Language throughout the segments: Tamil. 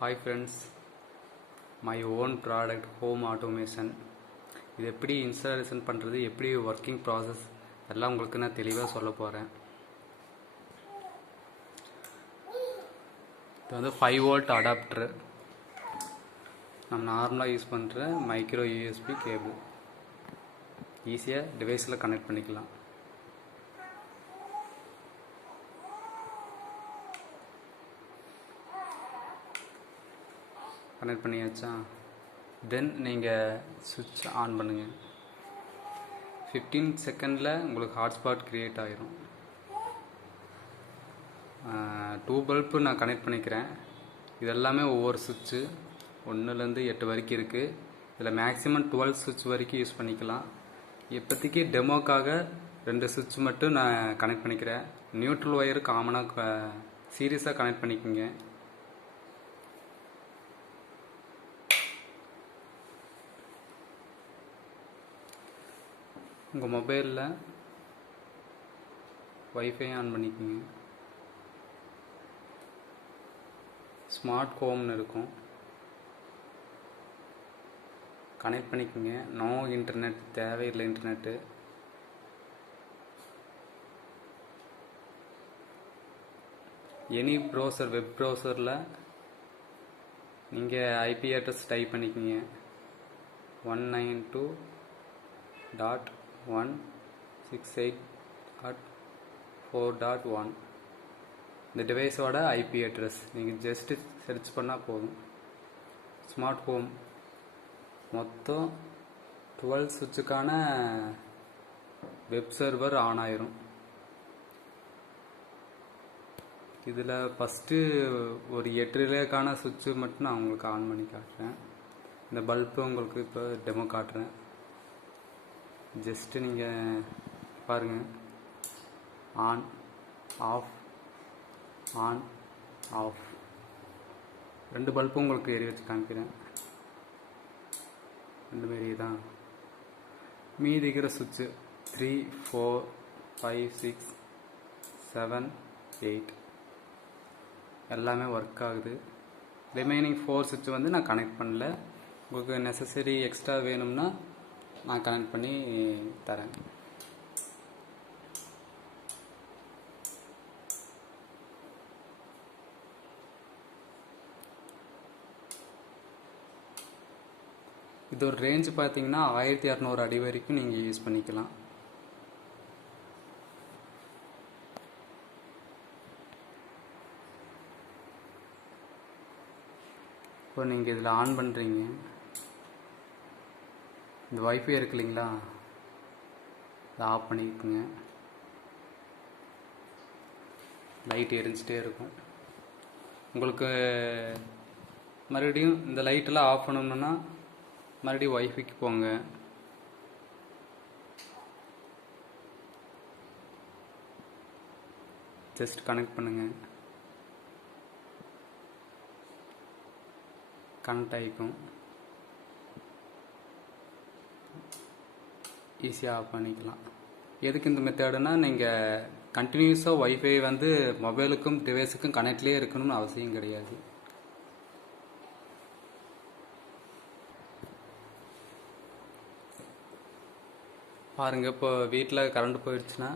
Hi friends, my own product home automation. இது எப்படி இன்ஸ்டாலேஷன் பண்ணுறது, எப்படி ஒர்க்கிங் ப்ராசஸ் எல்லாம் உங்களுக்கு நான் தெளிவாக சொல்ல போகிறேன். இது வந்து 5 வோல்ட் அடாப்டரு, நம்ம நார்மலாக யூஸ் பண்ணுற மைக்ரோ யூஎஸ்பி கேபிள். ஈஸியாக டிவைஸில் கனெக்ட் பண்ணிக்கலாம். கனெக்ட் பண்ணியாச்சா? தென் நீங்கள் சுவிட்ச் ஆன் பண்ணுங்கள். 15 செகண்டில் உங்களுக்கு ஹாட்ஸ்பாட் க்ரியேட் ஆகிரும். 2 பல்பு நான் கனெக்ட் பண்ணிக்கிறேன். இதெல்லாமே ஒவ்வொரு சுவிட்சு 1லேருந்து 8 வரைக்கும் இருக்குது. இதில் மேக்ஸிமம் 12 சுவிட்ச் வரைக்கும் யூஸ் பண்ணிக்கலாம். இப்போதைக்கு டெமோக்காக 2 சுவிட்ச் மட்டும் நான் கனெக்ட் பண்ணிக்கிறேன். நியூட்ரல் ஒயர் காமனாக சீரியஸாக கனெக்ட் பண்ணிக்கோங்க. உங்கள் மொபைலில் வைஃபை ஆன் பண்ணிக்கோங்க. ஸ்மார்ட் ஹோம்னு இருக்கும், கனெக்ட் பண்ணிக்கோங்க. நோ இன்டர்நெட், தேவையில்லை இன்டர்நெட்டு. எனி ப்ரௌசர், வெப் ப்ரௌசரில் நீங்கள் ஐபி அட்ரஸ் டைப் பண்ணிக்கோங்க. 192.168.4.1. இந்த டிவைஸோட ஐபி அட்ரஸ் நீங்கள் ஜஸ்ட்டு சர்ச் பண்ணால் போதும். ஸ்மார்ட் ஹோம் மொத்தம் 12 சுவிட்சுக்கான வெப் சர்வர் ஆன் ஆயிரும். இதில் ஃபஸ்ட்டு ஒரு 8 ரிலேக்கான சுவிட்சு மட்டும் நான் உங்களுக்கு ஆன் பண்ணி காட்டுறேன். இந்த பல்பு உங்களுக்கு இப்போ டெமோ காட்டுறேன். ஜஸ்ட்டு நீங்கள் பாருங்கள். On off, on off. 2 பல்பும் உங்களுக்கு எரிய வச்சு காமிக்கிறேன். 2 மாரி தான். மீதி இருக்கிற சுவிட்சு 3, 4, 5, 6, 7, 8 எல்லாமே ஒர்க் ஆகுது. ரிமைனிங் 4 சுவிட்ச் வந்து நான் கனெக்ட் பண்ணல. உங்களுக்கு நெசசரி எக்ஸ்ட்ரா வேணும்னா நான் கனெக்ட் பண்ணி தரேன். இது ஒரு ரேஞ்ச் பார்த்தீங்கன்னா 1200 அடி வரைக்கும் நீங்கள் யூஸ் பண்ணிக்கலாம். இப்போ நீங்கள் இதில் ஆன் பண்ணுறீங்க. இந்த வைஃபை இருக்கு இல்லைங்களா, இதை ஆஃப் பண்ணிக்கோங்க. லைட் எரிஞ்சிட்டே இருக்கும். உங்களுக்கு மறுபடியும் இந்த லைட்டெல்லாம் ஆஃப் பண்ணணும்னா மறுபடியும் வைஃபைக்கு போங்க. ஜஸ்ட் கனெக்ட் பண்ணுங்கள். கனெக்ட் ஆகிக்கும். ஈஸியாக ஆஃப் பண்ணிக்கலாம். எதுக்கு இந்த மெத்தடுனா, நீங்கள் கண்டினியூஸாக வைஃபை வந்து மொபைலுக்கும் டிவைஸுக்கும் கனெக்ட்லேயே இருக்கணும்னு அவசியம் கிடையாது. பாருங்கள், இப்போ வீட்டில் கரண்ட் போயிடுச்சுன்னா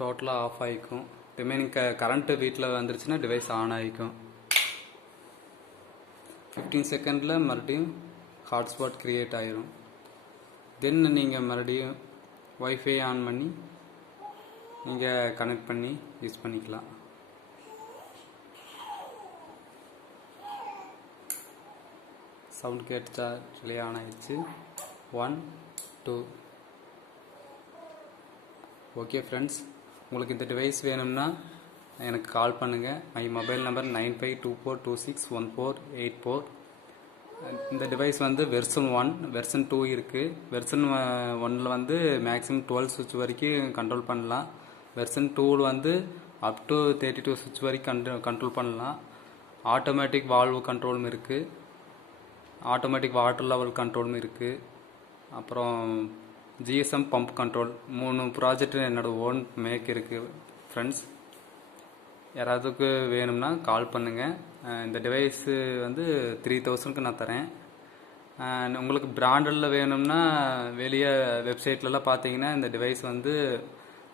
டோட்டலாக ஆஃப் ஆகிக்கும். ரிமைனிங் கரண்ட்டு வீட்டில் வந்துருச்சுன்னா டிவைஸ் ஆன் ஆகிக்கும். 15 செகண்டில் மறுபடியும் ஹாட்ஸ்பாட் க்ரியேட் ஆகிரும். தென் நீங்கள் மறுபடியும் வைஃபை ஆன் பண்ணி நீங்கள் கனெக்ட் பண்ணி யூஸ் பண்ணிக்கலாம். சவுண்ட் கேட்டுச்சா? ரிலே ஆன் ஆகிடுச்சு. 1, 2. ஓகே ஃப்ரெண்ட்ஸ், உங்களுக்கு இந்த டிவைஸ் வேணும்னா எனக்கு கால் பண்ணுங்கள். My mobile number 9524261484. இந்த டிவைஸ் வந்து வெர்சன் 1, வெர்சன் 2 இருக்குது. வெர்சன் 1ல் வந்து மேக்ஸிமம் 12 சுவிட்ச் வரைக்கும் கண்ட்ரோல் பண்ணலாம். வெர்சன் 2ல் வந்து அப் டு 32 சுவிட்ச் வரைக்கும் கண்ட்ரோல் பண்ணலாம். ஆட்டோமேட்டிக் வால்வு கண்ட்ரோலும் இருக்குது. ஆட்டோமேட்டிக் வாட்டர் லெவல் கண்ட்ரோலும் இருக்குது. அப்புறம் ஜிஎஸ்எம் பம்ப் கண்ட்ரோல். 3 ப்ராஜெக்ட் என்னோடய ஓன் மேக் இருக்குது ஃப்ரெண்ட்ஸ். யாராவதுக்கு வேணும்னா கால் பண்ணுங்கள். இந்த டிவைஸு வந்து 3000க்கு நான் தரேன். உங்களுக்கு பிராண்டடில் வேணும்னா வெளியே வெப்சைட்லலாம் பார்த்தீங்கன்னா இந்த டிவைஸ் வந்து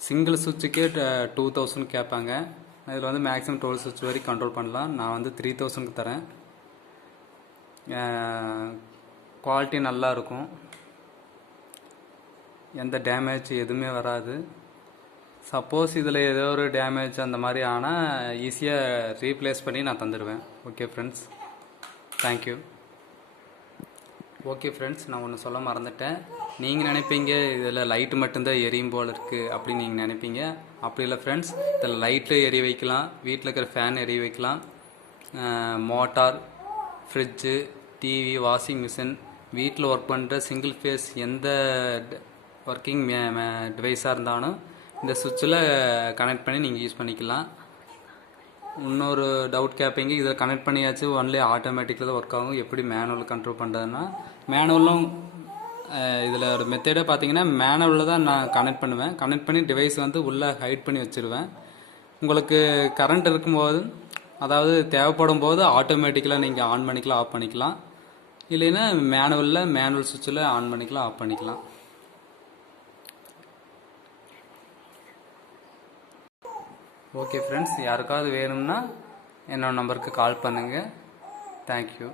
சிங்கிள் சுவிட்சுக்கே 2000 கேட்பாங்க. இதில் வந்து மேக்ஸிமம் 12 சுவிட்ச் வரைக்கும் கண்ட்ரோல் பண்ணலாம். நான் வந்து 3000க்கு தரேன். குவாலிட்டி நல்லா இருக்கும், எந்த டேமேஜ் எதுவுமே வராது. சப்போஸ் இதில் ஏதோ ஒரு டேமேஜ் அந்த மாதிரி ஆனால் ஈஸியாக ரீப்ளேஸ் பண்ணி நான் தந்துடுவேன். Okay friends, thank you. Okay friends, நான் ஒன்று சொல்ல மறந்துட்டேன். நீங்கள் நினைப்பீங்க இதில் லைட்டு மட்டும்தான் எரியும் போல் இருக்குது அப்படின்னு நீங்கள் நினைப்பீங்க. அப்படி இல்லை ஃப்ரெண்ட்ஸ், இதில் லைட்டில் எரிய வைக்கலாம், வீட்டில் இருக்கிற ஃபேன் எரிய வைக்கலாம், motor, fridge, TV, washing machine, வீட்டில் ஒர்க் பண்ணுற சிங்கிள் ஃபேஸ் எந்த ஒர்க்கிங் டிவைஸாக இருந்தாலும் இந்த சுவிட்சில் கனெக்ட் பண்ணி நீங்கள் யூஸ் பண்ணிக்கலாம். இன்னொரு டவுட் கேட்பீங்க, இதில் கனெக்ட் பண்ணியாச்சு ஒன்லி ஆட்டோமேட்டிக்கில் தான் ஒர்க் ஆகும், எப்படி மேனுவல் கண்ட்ரோல் பண்ணுறதுன்னா மேனுவலும் இதில் ஒரு மெத்தடே பார்த்தீங்கன்னா மேனுவலில் தான் நான் கனெக்ட் பண்ணுவேன். கனெக்ட் பண்ணி டிவைஸ் வந்து உள்ளே ஹைட் பண்ணி வச்சுருவேன். உங்களுக்கு கரண்ட் இருக்கும்போது, அதாவது தேவைப்படும் போது ஆட்டோமேட்டிக்கலாக நீங்கள் ஆன் பண்ணிக்கலாம், ஆஃப் பண்ணிக்கலாம். இல்லைன்னா மேனுவல் சுவிட்சில் ஆன் பண்ணிக்கலாம், ஆஃப் பண்ணிக்கலாம். ஓகே ஃப்ரெண்ட்ஸ், யாருக்காவது வேணும்னா என்னோட நம்பருக்கு கால் பண்ணுங்கள். தேங்க்யூ.